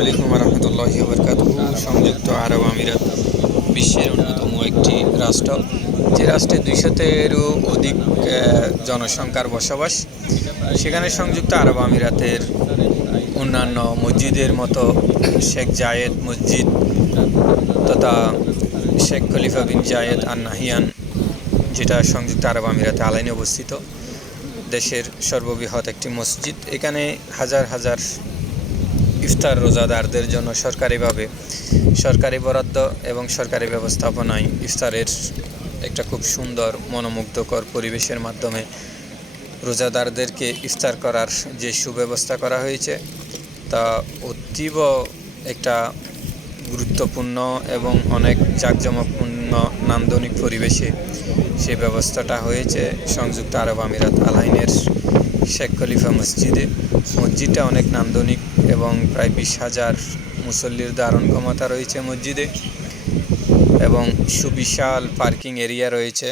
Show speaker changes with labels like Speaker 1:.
Speaker 1: আলাইকুম রহমতুল্লাহি বরকাত সংযুক্ত আরব আমিরাত বিশ্বের অন্যতম একটি রাষ্ট্র। যে রাষ্ট্রে দুইশতেরও অধিক জনসংখ্যার বসবাস, সেখানে সংযুক্ত আরব আমিরাতের অন্যান্য মসজিদের মতো শেখ জায়েদ মসজিদ তথা শেখ খলিফা বিন জায়েদ আর নাহিয়ান যেটা সংযুক্ত আরব আমিরাতে আলাইনে অবস্থিত। দেশের সর্ববৃহৎ একটি মসজিদ। এখানে হাজার হাজার ইফতার রোজাদারদের জন্য সরকারিভাবে সরকারি বরাদ্দ এবং সরকারি ব্যবস্থাপনায় ইফতারের একটা খুব সুন্দর, মনোমুগ্ধকর পরিবেশের মাধ্যমে রোজাদারদেরকে ইফতার করার যে সুব্যবস্থা করা হয়েছে, তা অতীব একটা গুরুত্বপূর্ণ এবং অনেক জাঁকজমকপূর্ণ নান্দনিক পরিবেশে সে ব্যবস্থাটা হয়েছে। সংযুক্ত আরব আমিরাত আলাইনের শেখ খলিফা মসজিদে। মসজিদটা অনেক নান্দনিক এবং প্রায় বিশ হাজার মুসল্লির ধারণ ক্ষমতা রয়েছে মসজিদে এবং সুবিশাল পার্কিং এরিয়া রয়েছে।